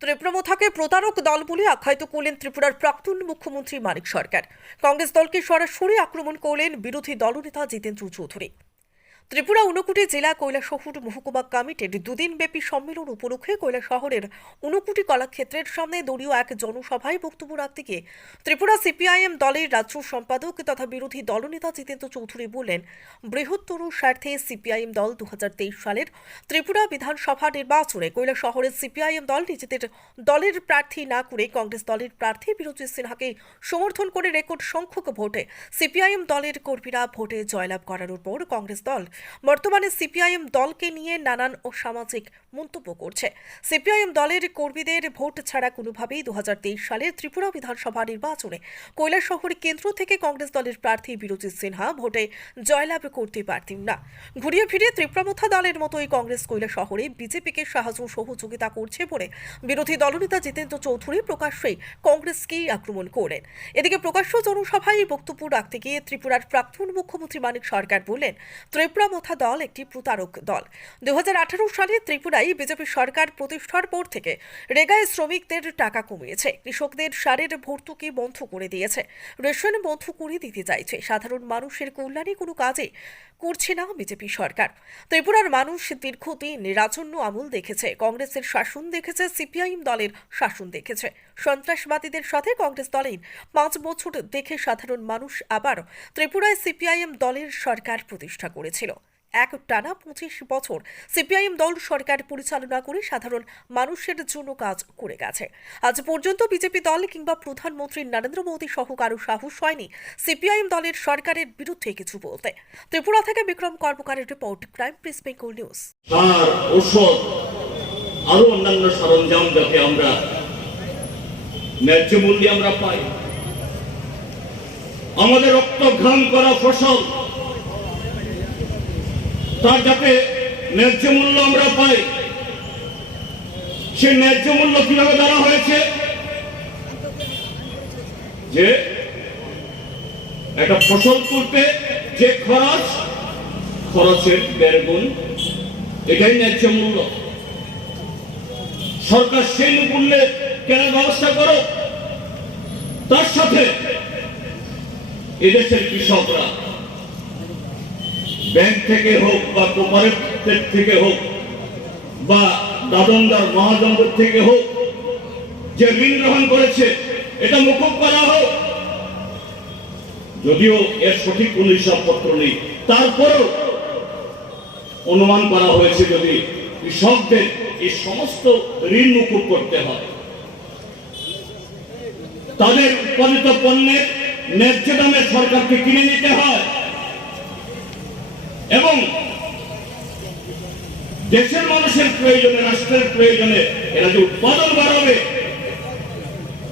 ত্রিপুরামথাকে প্রতারক দল বলে আখ্যায়িত করলেন ত্রিপুরার প্রাক্তন মুখ্যমন্ত্রী মানিক সরকার। কংগ্রেস দলকে সরাসরি আক্রমণ করলেন বিরোধী দলনেতা জিতেন্দ্র চৌধুরী। ত্রিপুরা ঊনকোটি জেলা কৈলাসহর মহকুমা কমিটির দুদিনব্যাপী সম্মেলন উপলক্ষে কৈলাসহরের ঊনকোটি কলাক্ষেত্রের সামনে দলীয় এক জনসভায় বক্তব্য রাখতে গিয়ে ত্রিপুরা সিপিআইএম দলের রাজ্য সম্পাদক তথা বিরোধী দলনেতা জিতেন্দ্র চৌধুরী বললেন, বৃহত্তর স্বার্থে সিপিআইএম দল 2023 সালের ত্রিপুরা বিধানসভা নির্বাচনে কৈলাসহরের সিপিআইএম দল নিজেদের দলের প্রার্থী না করে কংগ্রেস দলের প্রার্থী বিরোধী সিনহাকে সমর্থন করে রেকর্ড সংখ্যক ভোটে সিপিআইএম দলের কর্মীরা ভোটে জয়লাভ করার পর কংগ্রেস দল বর্তমানে সিপিআইএম দলকে নিয়ে নানান অসামাজিক মন্তব্য করছে। সিপিআইএম দলের কর্মীদের ভোট ছাড়া কোনোভাবেই 2023 সালের ত্রিপুরা বিধানসভা নির্বাচনে কৈলাসহর কেন্দ্র থেকে কংগ্রেস দলের প্রার্থী বিরোধী সিনহা ভোটে জয়লাভ করতে পারতেন না। ঘুরিয়ে ফিরিয়ে ত্রিপুরামথা দলের মতোই কংগ্রেস কৈলাসহরে বিজেপিকে সাহায্য সহযোগিতা করছে বলে বিরোধী দলনেতা জিতেন্দ্র চৌধুরী প্রকাশ্যেই কংগ্রেসকেই আক্রমণ করেন। এদিকে প্রকাশ্য জনসভায় বক্তব্য রাখতে গিয়ে ত্রিপুরার প্রাক্তন মুখ্যমন্ত্রী মানিক সরকার বললেন, ত্রিপুরামথা দল একটি প্রতারক দল। 2018 সালে ত্রিপুরায় বিজেপি সরকার প্রতিষ্ঠার পর থেকে রেগায় শ্রমিকদের টাকা কমিয়েছে, কৃষকদের সারের ভর্তুকি বন্ধ করে দিয়েছে, রেশন বন্ধ করে দিতে চাইছে। সাধারণ মানুষের কল্যাণে কোনো কাজে করছে না বিজেপি সরকার। ত্রিপুরার মানুষ দীর্ঘদিন রাজন্য আমল দেখেছে, কংগ্রেসের শাসন দেখেছে, সিপিআইএম দলের শাসন দেখেছে। সন্ত্রাসবাদীদের সাথে কংগ্রেস দলের 5 বছর দেখে সাধারণ মানুষ আবার ত্রিপুরায় সিপিআইএম দলের সরকার প্রতিষ্ঠা করেছিল। এক টানা 25 বছর সিপিআইএম দল সরকার পরিচালনা করে সাধারণ মানুষের জন্য কাজ করে গেছে। আজ পর্যন্ত বিজেপি দল কিংবা প্রধানমন্ত্রী নরেন্দ্র মোদী সহ কারো সাহস হয়নি সিপিআইএম দলের সরকারের বিরুদ্ধে কিছু বলতে। ত্রিপুরা থেকে বিক্রম কর্মকারের report, crime press Bengal news. সার, ঔষধ, আরো অন্যান্য সরঞ্জাম যাতে আমরা ন্যায্য মূল্যে আমরা পাই, আমাদের রক্ত ঘাম করা ফসল তার যাতে ন্যায্য মূল্য আমরা পাই, সে ন্যায্য মূল্য কিভাবে দেওয়া হয়েছে? যে একটা ফসল তুলতে যে খরচের 1.5 গুণ, এটাই ন্যায্য মূল্য। সরকার সেই মূল্যে কেনার ব্যবস্থা করো, তার সাথে এদেশের কৃষকরা ব্যাংক থেকে হোক বা কোপারেটিভ থেকে হোক বা দাদনদার মহাজনদের থেকে হোক যে ঋণ গ্রহণ করেছে, এটা মুকুব করা হোক। যদিও এর সঠিক কোনো হিসাবপত্র নেই, তারপরেও অনুমান করা হয়েছে যদি কৃষকদের এই সমস্ত ঋণ মুকুব করতে হয়, তাদের উৎপাদিত পণ্যের ন্যায্য দামে সরকারকে কিনে নিতে হয় এবং দেশের মানুষের প্রয়োজনে, রাষ্ট্রের প্রয়োজনে এরা যে উৎপাদন বাড়াবে,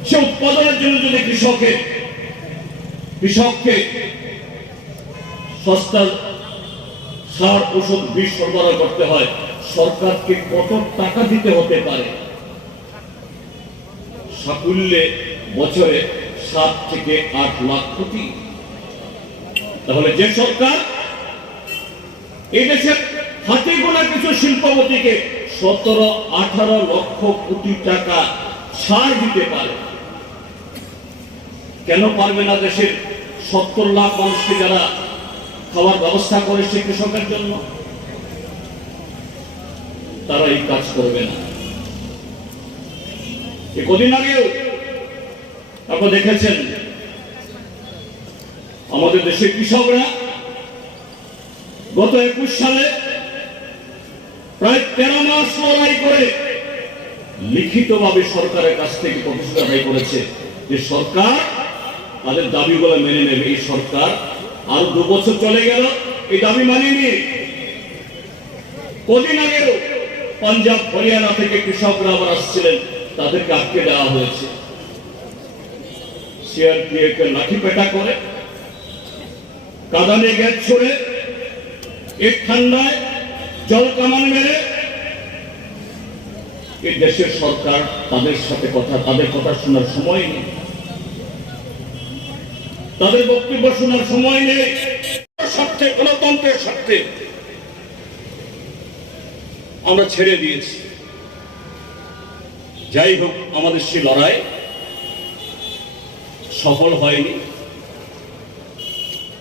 সে উৎপাদনের জন্য যদি কৃষককে সস্তা সার, ঔষধ, বীজ সরবরাহ করতে হয়, সরকারকে কত টাকা দিতে হতে পারে? সাকুল্যে বছরে 7 থেকে 8 লাখ কোটি। তাহলে যে সরকার এই দেশের হাতে গোনা কিছু শিল্পপতিকে 17-18 লক্ষ কোটি টাকা ছাড় দিতে পারে, কেন পারবে না দেশের 70 লাখ মানুষকে যারা খাওয়ার ব্যবস্থা করে সে কৃষকের জন্য? তারা এই কাজ করবে না। কদিন আগেও আপনারা দেখেছেন আমাদের দেশের কৃষকরা গত 21 সালে প্রায় 13 মাস লড়াই করে লিখিতভাবে সরকারের কাছ থেকে প্রতিশ্রুতি আদায় করেছে যে সরকার তাদের দাবিগুলো মেনে নেবে। এই সরকার আর 2 বছর চলে গেল, এই দাবি মানেনি। কদিন আগেও পাঞ্জাব, হরিয়ানা থেকে কৃষকরা আবার আসছিলেন, তাদেরকে আটকে দেওয়া হয়েছে। সিআরপিএফ কে লাঠি পেটা করে, কাঁদানে গ্যাস ছড়ে, এই ঠান্ডায় জল কামান মেরে এই দেশের সরকার তাদের কথা শোনার সময় নেই, তাদের বক্তব্য শোনার সময় নেই। স্বার্থে, গণতন্ত্রের স্বার্থে আমরা ছেড়ে দিয়েছি। যাই হোক, আমাদের সেই লড়াই সফল হয়নি,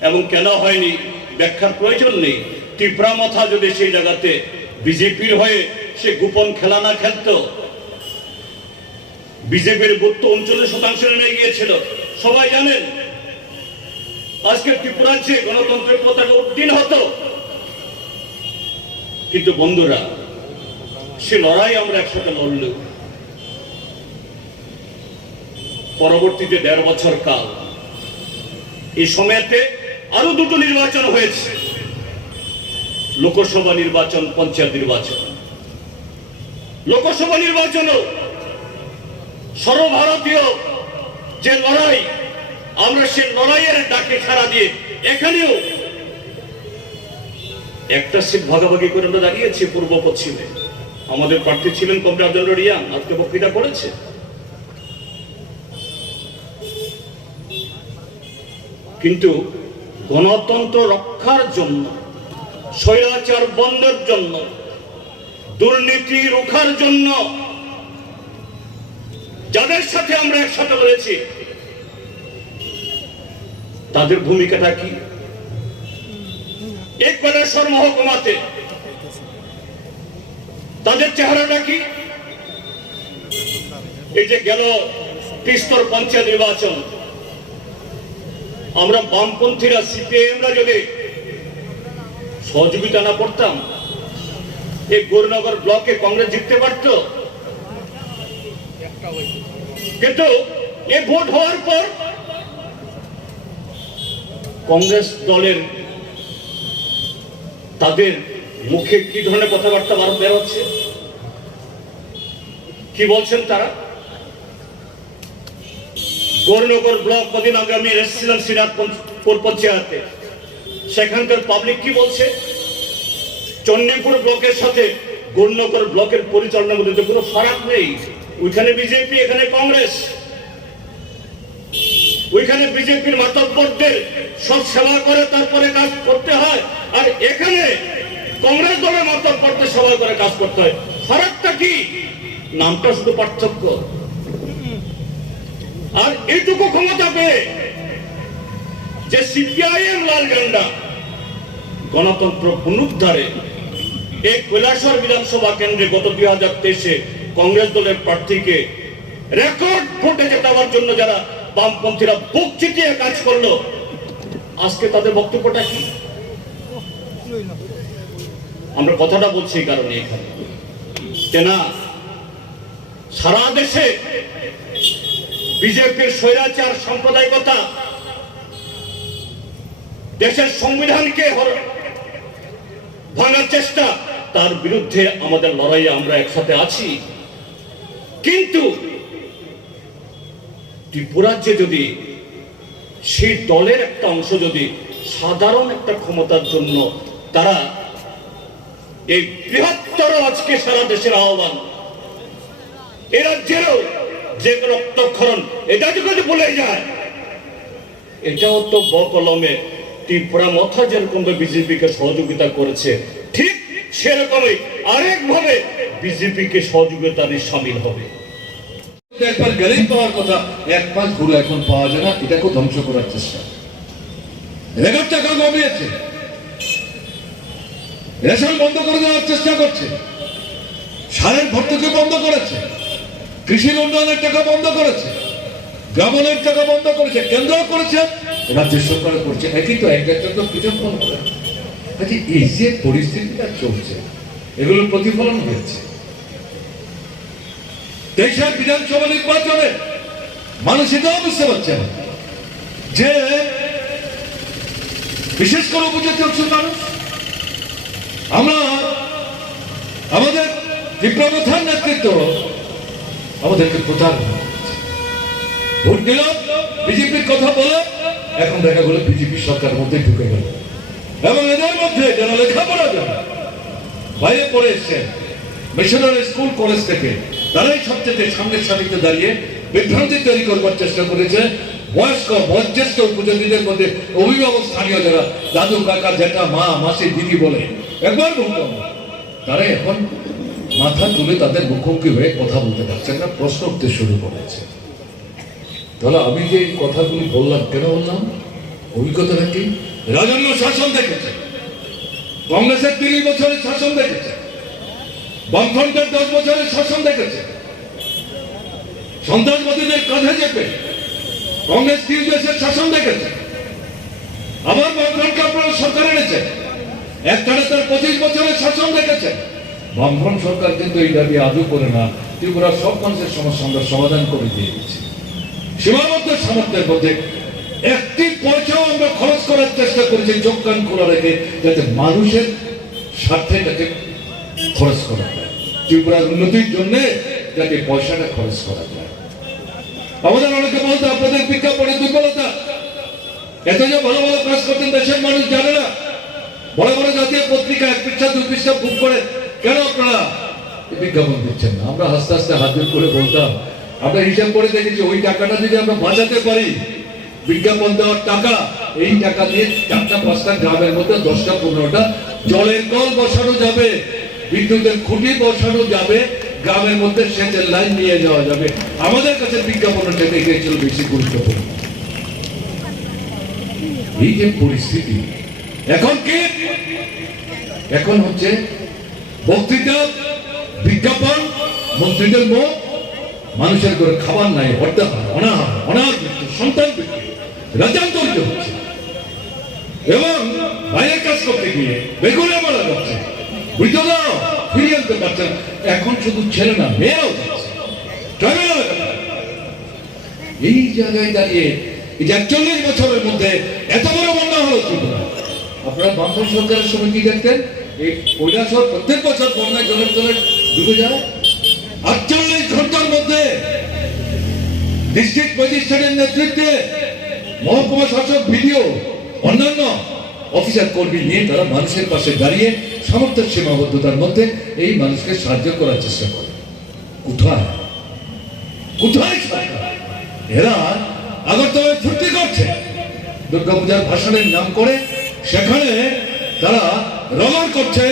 এবং কেন হয়নি ব্যাখ্যার প্রয়োজন নেই। ত্রিপুরা মাথা যদি সেই জায়গাতে বিজেপির হয়ে সে গোপন খেলা না খেলতো, বিজেপির বুথ 39% নেমে গিয়েছিল, সবাই জানেন। আজকে ত্রিপুরার যে গণতন্ত্রের পতাকা উড্ডীন হতো। কিন্তু বন্ধুরা, সে লড়াই আমরা একসাথে লড়লেও পরবর্তীতে 1.5 বছর কাল এই সময়তে আরো দুটো নির্বাচন হয়েছে, লোকসভা নির্বাচন, পঞ্চায়েত নির্বাচন। লোকসভা নির্বাচনও সর্বভারতীয় যে লড়াই, আমরা সে লড়াইয়ের ডাকে সাড়া দিয়ে এখানেও একটা সিট ভাগাভাগি করে আমরা দাঁড়িয়েছি পূর্ব পশ্চিমে। আমাদের প্রার্থী ছিলেন কমরেড আব্দুল রিয়ান, আজকে বক্তৃতা করেছে। কিন্তু গণতন্ত্র রক্ষার জন্য, স্বৈরাচার বন্ধের জন্য, দুর্নীতি রোখার জন্য যাদের সাথে আমরা একসাথে রয়েছি, তাদের ভূমিকাটা কি? এক বেলেশ্বর মহকুমাতে তাদের চেহারাটা কি? এই যে গেল 3স্তর পঞ্চায়েত নির্বাচন, আমরা বামপন্থীরা, সিপিআইএমরা যদি সহযোগিতা না করতাম, এই গৌরনগর ব্লকে কংগ্রেস জিততে পারত। কিন্তু এই ভোট হওয়ার পর কংগ্রেস দলের তাদের মুখে কি ধরনের কথাবার্তা বের হচ্ছে, কি বলছেন তারা? গৌরনগর ব্লক কদিন আগে আমি এসেছিলাম শ্রীনাথপুর পঞ্চায়েতে, সেখানকার পাবলিক কি বলছে? চণ্ডীপুর ব্লকের সাথে গৌরনগর ব্লকের পরিচালনার মধ্যে কোনো ফারাক নেই। ওইখানে বিজেপি, এখানে কংগ্রেস। ওইখানে বিজেপির মাতব্বরদের সব সেবা করে তারপরে কাজ করতে হয়, আর এখানে কংগ্রেস দলের মাতব্বরদের সেবা করে কাজ করতে হয়। ফারাকটা কি? নামটা শুধু পার্থক্য। আর এইটুকু ক্ষমতা পেয়ে যে সিপিআইএম লাল ঝান্ডা গণতন্ত্র পুনরুদ্ধারে এই কৈলাসহর বিধানসভা কেন্দ্রে গত 2023-এ কংগ্রেস দলের প্রার্থীকে রেকর্ড ভোটে জেতাবার জন্য যারা বামপন্থীরা বুক চিতিয়ে কাজ করলো, আজকে তাদের বক্তব্যটা কি? আমরা কথাটা বলছি এই কারণে এখানে যে না, সারা দেশে বিজেপির স্বৈরাচার সাম্প্রদায়িকতা, দেশের সংবিধানকে ভাঙার চেষ্টা, তার বিরুদ্ধে আমাদের লড়াইয়ে আমরা একসাথে আছি। কিন্তু ত্রিপুরাজ্যে যদি সেই দলের একটা অংশ যদি সাধারণ একটা ক্ষমতার জন্য তারা এই বৃহত্তর আজকে সারা দেশের আহ্বান, এ রাজ্যেরও যে রক্তক্ষরণ, এটা যদি বলে যায়, এটাও তো বকলমে ত্রিপুরা মাথা যেরকম বিজেপিকে সহযোগিতা করেছে, ঠিক সেরকমই আরেকভাবে বিজেপিকে সহযোগিতার সামিল হবে। একবার গেলেই পাওয়ার কথা, 1 মাস ঘুরে এখন পাওয়া যায় না, এটাকে ধ্বংস করার চেষ্টা। রেগার টাকা কমিয়েছে, রেশন বন্ধ করে দেওয়ার চেষ্টা করছে, সারের ভর্তুকি বন্ধ করেছে, কৃষি উন্নয়নের টাকা বন্ধ করেছে, গ্রামীণের টাকা বন্ধ করেছে, কেন্দ্র করেছে, রাজ্য সরকার করছে। একই তো একটা তো বিচক্ষণ করে। এই যে পরিস্থিতিটা চলছে, এগুলোর প্রতিফলন হয়েছে দেশের বিধানসভা নির্বাচনে। মানুষ এটাও বুঝতে পারছে না যে বিশেষ করে উপজাতি অংশের মানুষ, আমরা আমাদের বিপ্লবথার নেতৃত্ব আমাদেরকে প্রচার ভোট দিল, বিজেপির কথা বলে, এখন দেখা গেল বিজেপি সরকার মধ্যে ঢুকে গেল। এবং এদের মধ্যে যারা লেখাপড়া জানে, বাইরে পড়ে এসছেন মিশনারি স্কুল কলেজ থেকে, তারাই সবচেয়ে সামনের সারিতে দাঁড়িয়ে বিভ্রান্তি তৈরি করবার চেষ্টা করেছে। বয়স্ক বয়োজ্যেষ্ঠ উপজাতিদের মধ্যে অভিভাবক স্থানীয় যারা দাদু কাকা জেঠা মা মাসি দিদি বলে একবার বলতাম, তারা এখন মাথা তুলে তাদের মুখোমুখি হয়ে কথা বলতে পারছেন না, প্রশ্ন উঠতে শুরু করেছে। তাহলে আমি যে এই কথাগুলি বললাম, কেন বললাম? অভিজ্ঞতাটা কি? রাজন্য শাসন দেখেছে, কংগ্রেসের 30 বছরের শাসন দেখেছে, বামফ্রন্টের 10 বছরের শাসন দেখেছে, সন্ত্রাসবাদীদের কাঁধে চেপে কংগ্রেস 30 দেশের শাসন দেখেছে। আবার বামফ্রন্টকে আপনারা সরকার এনেছে, একটানে তার 25 বছরের শাসন দেখেছে। বামফ্রন্ট সরকার কিন্তু এই দাবি আদৌ করে না, ত্রিপুরার সব মানুষের সমস্যা আমরা সমাধান করে দিয়ে দিচ্ছি। সীমাবদ্ধ সামর্থ্যের মধ্যে একটি পয়সাও আমরা খরচ করার চেষ্টা করেছি চোখ কান খোলা রেখে, যাতে মানুষের স্বার্থে তাকে খরচ করা যায়, ত্রিপুরার উন্নতির জন্য যাতে পয়সাটা খরচ করা যায়। আমাদের অনেকে বলতো আপনাদের বিজ্ঞাপনের দুর্বলতা, এত যে ভালো ভালো কাজ করতেন দেশের মানুষ জানে না। বড় বড় জাতীয় পত্রিকা 1 পৃষ্ঠা 2 পৃষ্ঠা বুক করে কেন আপনারা বিজ্ঞাপন দিচ্ছেন না? আমরা আস্তে আস্তে হাত জোর করে বলতাম, আমরা হিসাব করে দেখেছি ওই টাকাটা যদি আমরা বাঁচাতে পারি, বিজ্ঞাপন দেওয়ার টাকা, এই টাকা দিয়ে 4টা-5টা গ্রামের মধ্যে 10টা-15টা জলের কল বসানো যাবে, বিদ্যুতের খুঁটি বসানো যাবে, গ্রামের মধ্যে সেচের লাইন নিয়ে যাওয়া যাবে। আমাদের কাছে বিজ্ঞাপনের থেকে এটাই ছিল বেশি গুরুত্বপূর্ণ। এই যে পরিস্থিতি এখন কি, এখন হচ্ছে বক্তৃতা, বিজ্ঞাপন, মন্ত্রীদের মুখ, মানুষের করে খাবার নাই, হরতাল, অনাহার মৃত্যু, সন্তান মৃত্যু, রাজান্তরিত হচ্ছে এবং বাইরের কাজ করতে গিয়ে বেগুনে মারা যাচ্ছে, বৃদ্ধরাও ফিরিয়ে আনতে পারছেন। এখন শুধু ছেলে না, মেয়েরাও যাচ্ছে। এই জায়গায় দাঁড়িয়ে এই যে 41 বছরের মধ্যে এত বড় বন্যা হলো ত্রিপুরা। আপনারা বামফ্রন্ট সরকারের সময় কি দেখতেন? এই কৈলাসহর প্রত্যেক বছর বন্যায় জলের তলে ডুবে যায়। 48 ঘন্টার মধ্যে ডিস্ট্রিক্ট ম্যাজিস্ট্রেটের নেতৃত্বে মহকুমা শাসক, ভিডিও, অন্যান্য অফিসার কর্মী নিয়ে তারা মানুষের পাশে দাঁড়িয়ে সামর্থ্যের সীমাবদ্ধতার মধ্যে এই মানুষকে সাহায্য করার চেষ্টা করে। কোথায় কোথায় সরকার? এরা আগরতলায় ফুর্তি করছে, দুর্গাপূজার ভাষণের নাম করে সেখানে তারা রগড় করছে।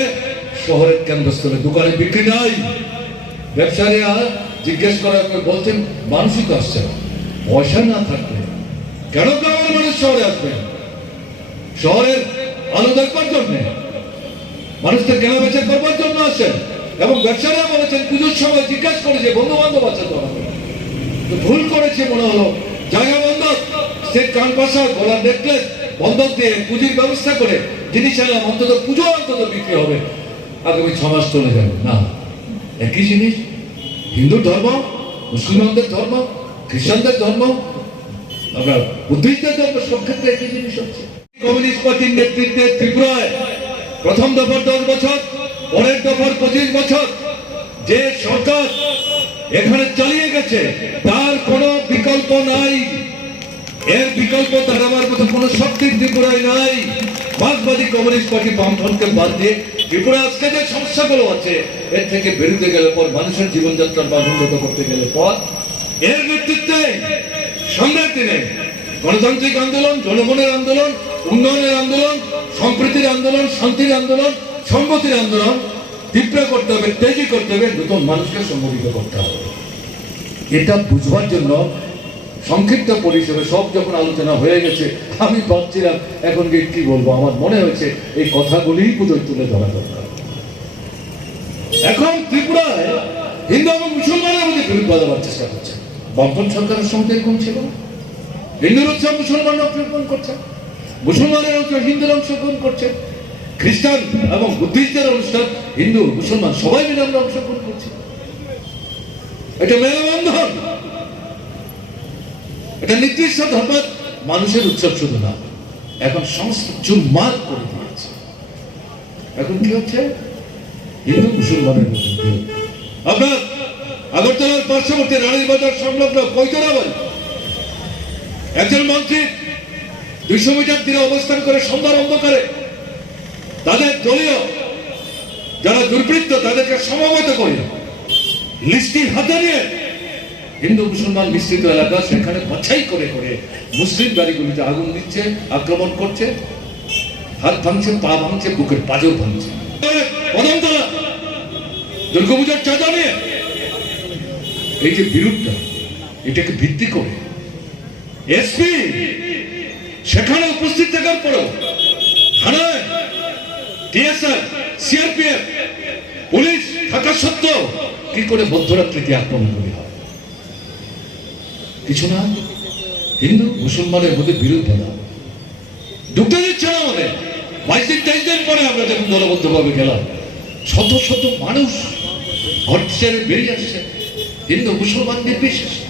শহরের কেন্দ্রস্থলে দোকানে বিক্রি নাই, ব্যবসায়ীরা জিজ্ঞেস করার পর বলছেন মানুষই তো আসছে না। পয়সা না থাকলে কেন গ্রামের মানুষ শহরে আসবে? শহরের আলো দেখবার জন্য, মানুষদের কেনা বেচা করবার জন্য আসেন। এবং ব্যবসায়ীরা বলেছেন পুজোর সময় জিজ্ঞাসা করেছে বন্ধু বান্ধব আছে তো, ভুল করেছে মনে হলো, জায়গা বন্ধক, স্টেট কানপাসা, গলার নেকলেস বন্ধক দিয়ে পুঁজির ব্যবস্থা করে জিনিস এলাম, অন্তত পুজো অন্তত বিক্রি হবে, আগামী 6 মাস চলে যাবে না। একই জিনিস হিন্দু ধর্ম, মুসলমানদের ধর্ম, খ্রিস্টানদের ধর্ম, আমরা বুদ্ধিস্টদের ধর্ম, সব ক্ষেত্রে একই জিনিস হচ্ছে। কমিউনিস্ট পার্টির নেতৃত্বে ত্রিপুরায় প্রথম দফার 10 বছর, পরের দফার 25 বছর যে সরকার এখানে চালিয়ে গেছে তার কোনো বিকল্প নাই। এর বিকল্প দাঁড়াবার মতো কোনো শক্তি ত্রিপুরায় নাই। মার্ক্সবাদী কমিউনিস্ট পার্টি বামফ্রন্টকে বাদ দিয়ে ত্রিপুরা আজকে যে সমস্যাগুলো আছে এর থেকে বেরোতে গেলে পর, মানুষের জীবনযাত্রার মান উন্নত করতে গেলে পর, এর নেতৃত্বে সামনের দিনে গণতান্ত্রিক আন্দোলন, জনগণের আন্দোলন, উন্নয়নের আন্দোলন, সম্প্রীতির আন্দোলন, শান্তির আন্দোলন, সংগতির আন্দোলন তীব্র করতে হবে, তেজি করতে হবে, নতুন মানুষকে সংগঠিত করতে হবে। এটা বুঝবার জন্য সংক্ষিপ্ত পরিসরে সব যখন আলোচনা হয়ে গেছে, আমি ভাবছিলাম এখন কি বলবো, আমার মনে হয়েছে এই কথাগুলি বোধহয় তুলে ধরা দরকার। এখন ত্রিপুরায় হিন্দু এবং মুসলমানের মধ্যে বিরোধ বাঁধাবার চেষ্টা করছে। বামফ্রন্ট সরকারের সঙ্গে এরকম ছিল না। হিন্দুর উৎসব মুসলমানরা অংশগ্রহণ করছে, মুসলমানের উৎসব হিন্দুরা অংশগ্রহণ করছে, খ্রিস্টান এবং বুদ্ধিস্টদের অনুষ্ঠান হিন্দু মুসলমান সবাই মিলে আমরা অংশগ্রহণ করছি। এটা মেলবন্ধন, এটা নির্দিষ্ট ধর্মের মানুষের উৎসব শুধু না, এখন সমস্ত চুরমার করে দিয়েছে। এখন কি হচ্ছে? হিন্দু মুসলমানের মধ্যে আপনার আগরতলার পার্শ্ববর্তী রানীর বাজার সংলগ্ন কৈতরাবাড়ি একজন মন্ত্রী 200 মিটার দূরে অবস্থান করে সন্ধ্যার অন্ধকারে তাদের দলীয় যারা দুর্বৃত্ত তাদেরকে সমবেত করে লিস্টি হাতে নিয়ে হিন্দু মুসলমান মিশ্রিত এলাকা সেখানে বাছাই করে করে মুসলিম বাড়িগুলিতে আগুন দিচ্ছে, আক্রমণ করছে, হাত ভাঙছে, পা ভাঙছে, বুকের পাঁজর ভাঙছে। দুর্গাপূজার চাঁদা নিয়ে এই যে বিরোধটা, এটাকে ভিত্তি করে এসপি সেখানে উপস্থিত থাকার পরেও থানায় টিএসআর, সিআরপিএফ, পুলিশ থাকা সত্ত্বেও কি করে মধ্যরাত্রিতে আক্রমণগুলি হয়? কিছু না, হিন্দু মুসলমানের মধ্যে বিরোধ বাধা ঢুকতে দিচ্ছে না আমাদের। 22 দিন 23 দিন পরে আমরা যখন দলবদ্ধভাবে গেলাম, শত শত মানুষ ঘর ছেড়ে বেরিয়ে আসছে, হিন্দু মুসলমান নির্বিশেষে।